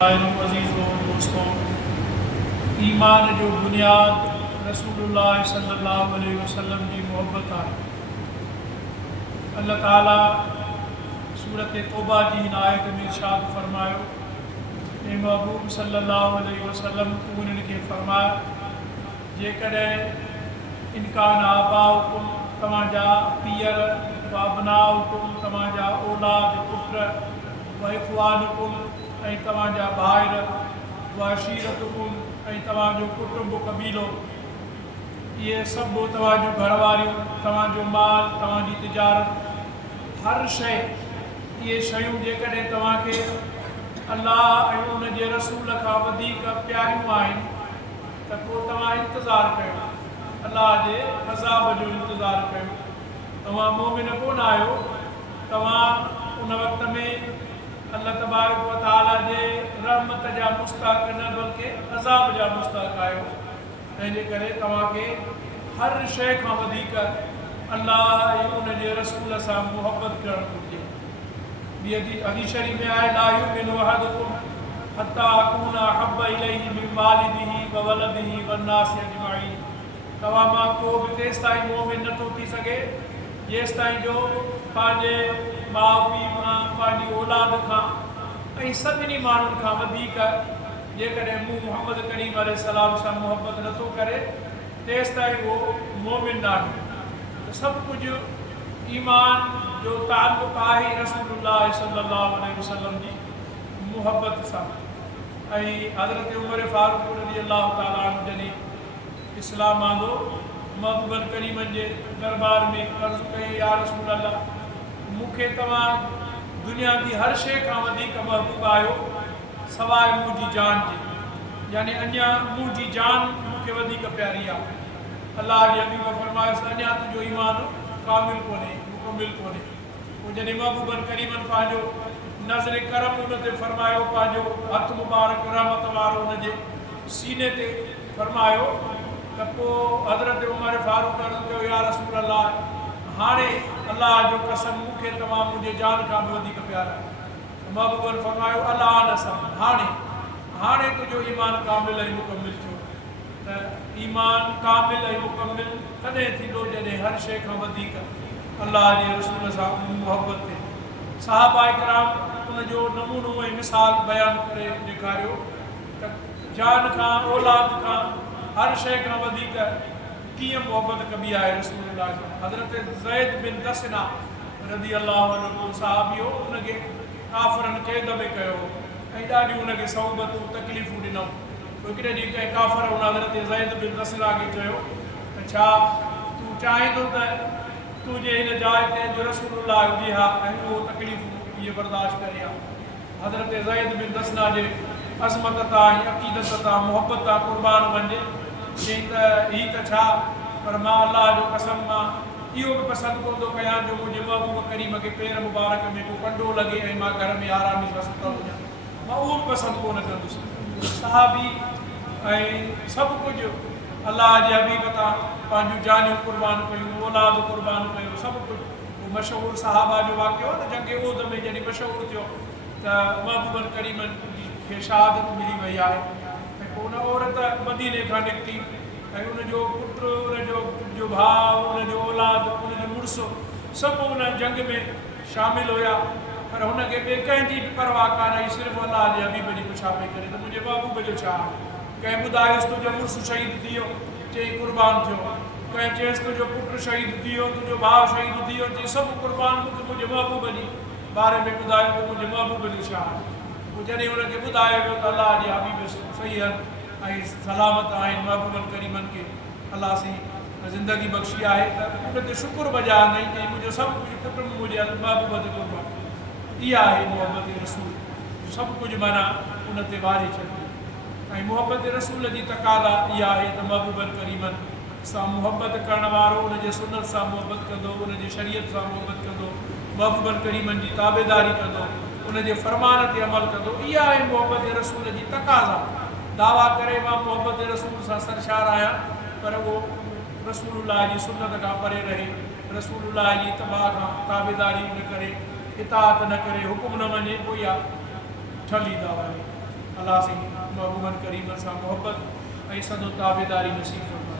अज़ीज़ो दोस्तों, ईमान जो बुनियाद रसूलुल्लाह सल्लल्लाहु अलैहि वसल्लम जी मोहब्बत आहे। अल्लाह ताला सूरत तौबा जी हिन आयत में इरशाद फरमायो, ए महबूब सल्लल्लाहु अलैहि वसल्लम तू उन्हनि खे फरमाए, जेकॾहिं इनकान आबाउकुम तव्हांजा पीअर व अबनाउकुम तव्हांजा औलाद पुट व इख़वानुकुम ऐं तव्हांजा भाइर व अशीरतुकुम ऐं तव्हांजो कुटुंब कबीलो, इहे सभु तव्हांजूं घरवारियूं, तव्हांजो माल, तव्हांजी तिजारत, हर शइ, इहे शयूं जेकॾहिं तव्हांखे अलाह ऐं उन जे रसूल खां वधीक प्यारियूं आहिनि त पोइ तव्हां इंतज़ारु कयो, अलाह जे अज़ाब जो इंतज़ारु कयो। तव्हां मोमिन कोन आहियो, तव्हां उन वक़्त में अल्लाह तबारक व तआला जे रहमत जा मुस्तहक़ न बल्कि अज़ाब जा मुस्तहक़ आहियो। तंहिंजे करे तव्हांखे हर शइ खां वधीक अल्लाह ऐं उन जे रसूल सां मुहबत करणु घुरिजे। ॿी हदीस शरीफ़ में आहे, ला युमिनु अहदुकुम हत्ता अकूना अहब्ब इलैहि मिन वालिदिही व वलदिही वन्नासि अजमईन। तव्हां मां को बि तेसि ताईं मोमिन नथो थी सघे जेसि ताईं जो पंहिंजे माउ पीउ खां, पंहिंजी औलाद खां ऐं सभिनी माण्हुनि खां वधीक जेकॾहिं मूं मोहम्मद करीम अलैहिस्सलाम सां मुहबत नथो करे तेसि ताईं उहो मोमिन नाहे। त सभु कुझु ईमान जो ताल्लुक़ आहे रसूलुल्लाह सल्लल्लाहु अलैहि वसल्लम जी मुहबत सां। ऐं हज़रत उमर फारूक रज़ी अल्लाह ताला अन्हु जॾहिं इस्लाम आंदो, महबूबनि करीमनि जे दरबार में अर्ज़ु कई, या रसूल अल्लाह, मूंखे तव्हां दुनिया जी हर शइ खां वधीक महबूब आहियो सवाइ मुंहिंजी जान जे, यानी अञा मुंहिंजी जान मूंखे वधीक प्यारी आहे। अलाह जे हबीब फरमायोसि, अञा तुंहिंजो ईमान कामिल कोन्हे, मुकमिल कोन्हे। पोइ जॾहिं महबूबनि करीमनि पंहिंजो नज़र करम उन ते फरमायो, पंहिंजो हथु मुबारक रहमत वारो उन जे सीने ते फरमायो, त पोइ हज़रत उमर फारूक अर्ज़ु कयो, या रसूल अल्लाह, हाणे अलाह जो कसम मूंखे तव्हां मुंहिंजे जान खां बि वधीक प्यारा। महबूबनि फरमायो, अलाह न सम, हाणे तुंहिंजो ईमान कामिल ऐं मुकमिल थियो। त ईमान कामिल ऐं मुकमिल तॾहिं थींदो जॾहिं हर शइ खां वधीक अलाह जे रसूल सां मुहबत थिए। सहाबा इकराम उन जो नमूनो ऐं मिसाल बयानु करे ॾेखारियो त जान खां, औलाद खां, हर शइ खां वधीक कीअं मुहबत कबी आहे रसूलुल्लाह सां। हज़रत ज़ैद बिन दसना रज़ी अल्लाह अन्हु सहाबी हो, उनखे काफ़िरनि क़ैद में कयो ऐं ॾाढियूं उनखे सहूबतूं तकलीफ़ूं ॾिनऊं। हिकिड़े ॾींहुं कंहिं काफ़िर हुन हज़रत ज़ैद बिन दसना खे चयो त छा तूं चाहींदो त तुंहिंजे हिन जाइ ते जो रसूलुल्लाह हुजे हा ऐं उहो तकलीफ़ूं इहे बर्दाश्त करे हा। हज़रत ज़ैद बिन दसना जे अज़मत तां ऐं अक़ीदत तां, मुहबत तां क़ुर्बान वञे, चई त हीअ त छा, पर मां अलाह जो कसम मां इहो बि पसंदि कोन थो कयां जो मुंहिंजे महबूब करीम खे पेर मुबारक में को कंडो लॻे ऐं मां घर में आरामी सां सुठो हुजां, मां उहो बि पसंदि कोन कंदुसि। सहाबी ऐं सभु कुझु अलाह जे हबीब तां पंहिंजूं जानियूं क़ुर्बान कयूं, औलाद क़ुर्बान कयूं, सभु कुझु। उहो मशहूरु सहाबा जो वाक़ियो न, जंग उहद में जॾहिं मशहूरु थियो त महबूबनि करीमनि खे शहादत मिली वई आहे। ऐं पोइ उन औरत मदीने खां निकिती ऐं उनजो पुटु, उनजो भाउ, उनजो औलाद, उनजो मुड़ुसु सभु उन जंग में शामिलु हुया, पर हुनखे ॿिए कंहिंजी बि परवाह कान हुई, सिर्फ़ु अलाह जे हबीब जी पुछा पई करे त मुंहिंजे महबूब जो छा आहे। कंहिं ॿुधायोसि तुंहिंजो मुड़ुसु शहीद थी वियो, चई क़ुर्बान थियो। कंहिं चयसि तुंहिंजो पुटु शहीद थी वियो, तुंहिंजो भाउ शहीद थी वियो, चई सभु क़ुर्बान मूंखे मुंहिंजे महबूब जे बारे में ॿुधायो त मुंहिंजे महबूब जो छा आहे। पोइ जॾहिं हुनखे ॿुधायो वियो त अलाह जे हबीब सही ऐं सलामत आहिनि, महबूबनि करीमनि खे अलाह सी ज़िंदगी बख़्शी आहे, त उन ते शुकुर बजा नहीं, चई मुंहिंजो सभु कुझु कुटुंब मुंहिंजे महबूब ते क़ुर्बान। इहा आहे मुहबत रसूल, सभु कुझु माना उन ते वारे छॾियो। ऐं मुहबत रसूल जी तकाला इहा आहे त महबूबनि करीमनि सां मुहबत करण वारो उनजे सुन्नत सां मुहबत कंदो, उनजी शरीयत सां मुहबत कंदो, महबूबनि करीमनि जी ताबेदारी कंदो, उनजे फरमान ते अमल कंदो। इहा आहे मुहबत रसूल जी तकाज़ा। दावा करे मां मुहबत रसूल सां सरशार आहियां, पर उहो रसूलुल्लाह जी सुन्नत खां परे रहे, रसूलुल्लाह जी इत्तबा खां ताबेदारी न करे, इताअत न करे, हुकुम न मञे, पोइ इहा ठली दावा आहे। अल्लाह से महबूबन करीमन सां मोहब्बत ऐं सदो ताबेदारी नसीब फरमाए।